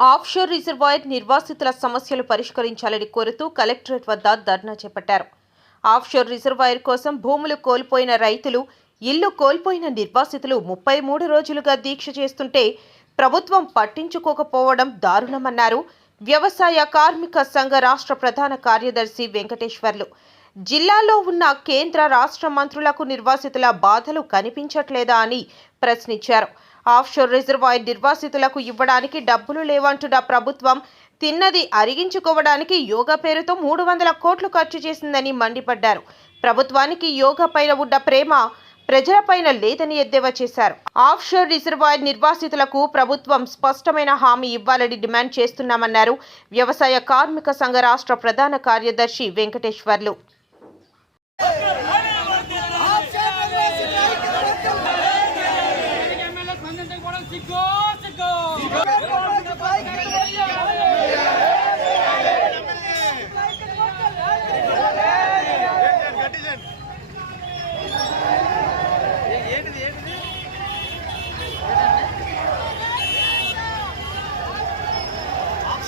Offshore reservoir నిర్వాసితుల సమస్యలు పరిష్కరించాలని కోరుతూ కలెక్టరేట్ వద్ద ధర్నా చేపట్టారు. ఆఫ్షోర్ రిజర్వాయర్ కోసం భూములు కోల్పోయిన రైతులు ఇల్లు కోల్పోయిన నిర్వాసితులు ముప్పై మూడు రోజులుగా దీక్ష చేస్తుంటే ప్రభుత్వం పట్టించుకోకపోవడం దారుణమన్నారు. వ్యవసాయ కార్మిక సంఘ రాష్ట్ర ప్రధాన కార్యదర్శి వెంకటేశ్వర్లు. జిల్లాలో ఉన్న కేంద్ర రాష్ట్ర మంత్రులకు నిర్వాసితుల బాధలు కనిపించట్లేదా అని ప్రశ్నించారు. ఆఫ్షోర్ రిజర్వాయర్ నిర్వాసితులకు ఇవ్వడానికి డబ్బులు లేవంటున్న ప్రభుత్వం తిన్నది అరిగించుకోవడానికి యోగా పేరుతో మూడు వందల కోట్లు ఖర్చు చేసిందని మండిపడ్డారు. ప్రభుత్వానికి యోగా పైన ఉన్న ప్రేమ ప్రజలపైన లేదని ఎద్దేవా చేశారు. ఆఫ్షోర్ రిజర్వాయర్ నిర్వాసితులకు ప్రభుత్వం స్పష్టమైన హామీ ఇవ్వాలని డిమాండ్ చేస్తున్నామన్నారు వ్యవసాయ కార్మిక సంఘ రాష్ట్ర ప్రధాన కార్యదర్శి వెంకటేశ్వర్లు.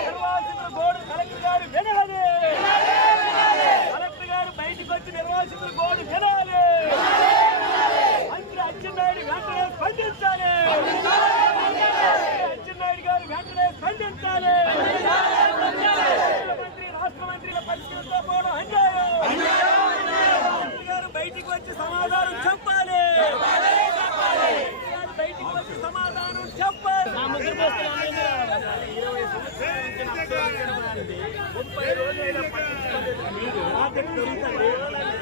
నిర్వాసితుల గోడు కలెక్టర్ గారు వినాలి కలెక్టర్ గారు బయటకు వచ్చి నిర్వాసితుల గోడు వినాలి మంత్రి అచ్చెన్నాయుడు వెంటనే స్పందించాలి అచ్చెన్నాయుడు గారు వెంటనే స్పందించాలి ముఖ్యమంత్రి రాష్ట్ర మంత్రుల పరిస్థితులతో అన్యాయం మంత్రి గారు బయటికి వచ్చి సమాధానం చెప్పాలి మంత్రి గారు బయటికి వచ్చి సమాధానం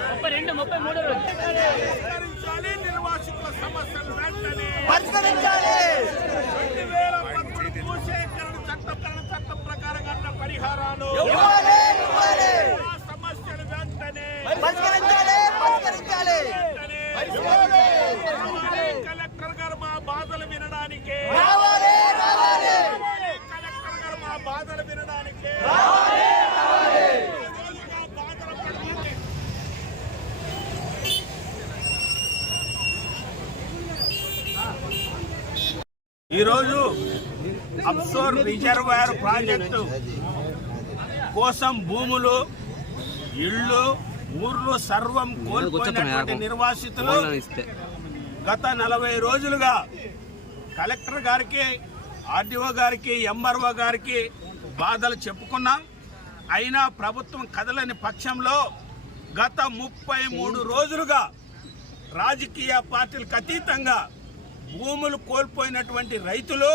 ముప్పై రెండు ముప్పై మూడు పరిష్కరించాలి నిర్వాసితుల సమస్యలు వెంటనే. పరిష్కరించాలి. రెండు వేల పదమూడు భూసేకరణ చట్టకరణ చట్టం ప్రకారం కన్న పరిహారాలు. సమస్యలు వెంటనే. పరిష్కరించాలి పరిష్కరించాలి. వెంటనే రావాలి. కలెక్టర్ గారు మా బాధలు వినడానికి రావాలి రావాలి. కలెక్టర్ గారు మా బాధలు వినడానికి. ఈ రోజుగా బాధలు పడుతుంది ఈరోజు అప్సోర్ రిజర్వాయర్ ప్రాజెక్టు కోసం భూములు ఇళ్ళు ఊర్లు సర్వం కోల్పోయినటువంటి నిర్వాసితులు గత నలభై రోజులుగా కలెక్టర్ గారికి ఆర్డీఓ గారికి ఎంఆర్ఓ గారికి బాధలు చెప్పుకున్నాం. అయినా ప్రభుత్వం కదలని పక్షంలో గత ముప్పై మూడు రోజులుగా రాజకీయ పార్టీలకు అతీతంగా భూములు కోల్పోయినటువంటి రైతులు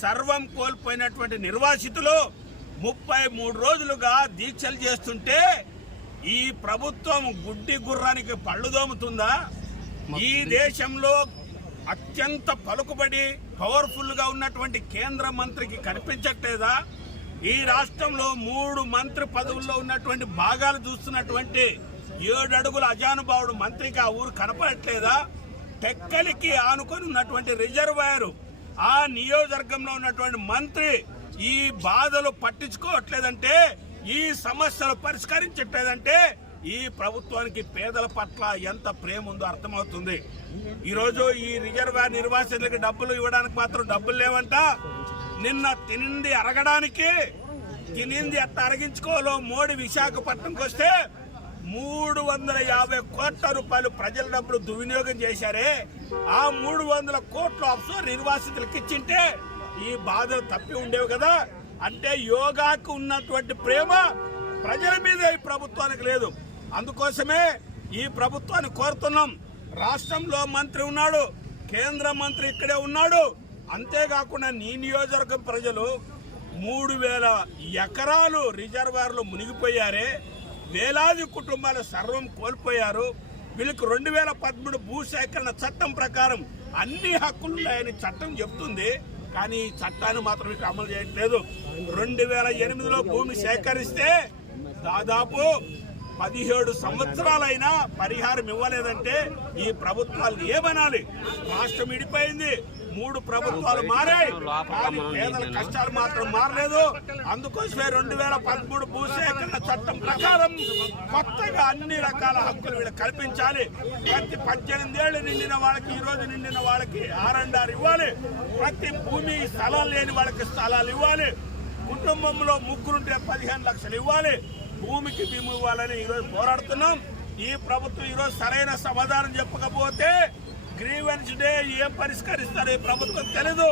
సర్వం కోల్పోయినటువంటి నిర్వాసితులు ముప్పై మూడు రోజులుగా దీక్షలు చేస్తుంటే ఈ ప్రభుత్వం గుడ్డి గుర్రానికి పళ్ళు దోముతుందా? ఈ దేశంలో అత్యంత పలుకుబడి పవర్ఫుల్గా ఉన్నటువంటి కేంద్ర మంత్రికి కనిపించట్లేదా? ఈ రాష్ట్రంలో మూడు మంత్రి పదవుల్లో ఉన్నటువంటి భాగాలు చూస్తున్నటువంటి ఏడు అడుగుల అజానుభావుడు మంత్రికి ఆ ఊరు కనపడట్లేదా? టెక్కలికి ఆనుకొని ఉన్నటువంటి రిజర్వాయర్ ఆ నియోజకవర్గంలో ఉన్నటువంటి మంత్రి ఈ బాధలు పట్టించుకోవట్లేదంటే ఈ సమస్యలు పరిష్కరించట్లేదంటే ఈ ప్రభుత్వానికి పేదల పట్ల ఎంత ప్రేమ ఉందో అర్థమవుతుంది. ఈరోజు ఈ రిజర్వాయర్ నిర్వాసితులకు డబ్బులు ఇవ్వడానికి మాత్రం డబ్బులు లేవంట. నిన్న తినింది అరగడానికి తినింది ఎట్ట అరగించుకోవాలో మోడీ విశాఖపట్నంకి వస్తే మూడు వందల యాభై కోట్ల రూపాయలు ప్రజల డబ్బులు దుర్వినియోగం చేశారే. ఆ మూడు వందల కోట్లు అఫ్సోర్ నిర్వాసితులకు ఇచ్చింటే ఈ బాధలు తప్పి ఉండేవి కదా. అంటే యోగాకు ఉన్నటువంటి ప్రేమ ప్రజల మీద ఈ ప్రభుత్వానికి లేదు. అందుకోసమే ఈ ప్రభుత్వాన్ని కోరుతున్నాం. రాష్ట్రంలో మంత్రి ఉన్నాడు కేంద్ర మంత్రి ఇక్కడే ఉన్నాడు. అంతేకాకుండా నీ నియోజకవర్గం ప్రజలు మూడు వేల ఎకరాలు రిజర్వాయర్లు మునిగిపోయారే వేలాది కుటుంబాలు సర్వం కోల్పోయారు. వీళ్ళకి రెండు వేల పదమూడు భూసేకరణ చట్టం ప్రకారం అన్ని హక్కులు ఉన్నాయని చట్టం చెప్తుంది. కానీ ఈ చట్టాన్ని మాత్రం ఇక్కడ అమలు చేయట్లేదు. రెండు వేల ఎనిమిదిలో భూమి సేకరిస్తే దాదాపు పదిహేడు సంవత్సరాలైనా పరిహారం ఇవ్వలేదంటే ఈ ప్రభుత్వాలు ఏమనాలి? రాష్ట్రం విడిపోయింది మూడు ప్రభుత్వాలు మారాయి. కానీ పేదల కష్టాలు మాత్రం మారలేదు. అందుకోసమే రెండు వేల పదమూడు భూసేకరణ చట్టం ప్రకారం కొత్తగా అన్ని రకాల హక్కులు వీళ్ళకి కల్పించాలి. ప్రతి పద్దెనిమిది ఏళ్ళు నిండిన వాళ్ళకి ఈ రోజు నిండిన వాళ్ళకి ఆర్ఎండ్ఆర్ ఇవ్వాలి. ప్రతి భూమి స్థలాలు లేని వాళ్ళకి స్థలాలు ఇవ్వాలి. కుటుంబంలో ముగ్గురుంటే పదిహేను లక్షలు ఇవ్వాలి. భూమికి భీము ఇవ్వాలని ఈరోజు పోరాడుతున్నాం. ఈ ప్రభుత్వం ఈరోజు సరైన సమాధానం చెప్పకపోతే గ్రీవెన్స్ డే ఏం పరిష్కరిస్తారు? ఈ ప్రభుత్వం తెలీదు.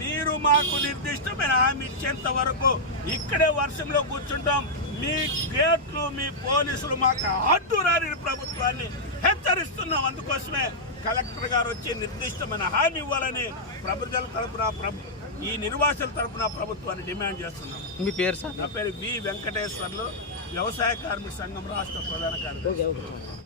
మీరు మాకు నిర్దిష్టమైన హామీ ఇచ్చేంత వరకు ఇక్కడే వర్షంలో కూర్చుంటాం. మీ గేట్లు మీ పోలీసులు మాకు అడ్డు రాని ప్రభుత్వాన్ని హెచ్చరిస్తున్నాం. అందుకోసమే కలెక్టర్ గారు వచ్చి నిర్దిష్టమైన హామీ ఇవ్వాలని ప్రభుత్వాల తరపున ప్రభు ఈ నిర్వాసుల తరపున ప్రభుత్వాన్ని డిమాండ్ చేస్తున్నాం. మీ పేరు సార్? నా పేరు వి వెంకటేశ్వర్లు. వ్యవసాయ కార్మిక సంఘం రాష్ట్ర ప్రధాన కార్యదర్శి.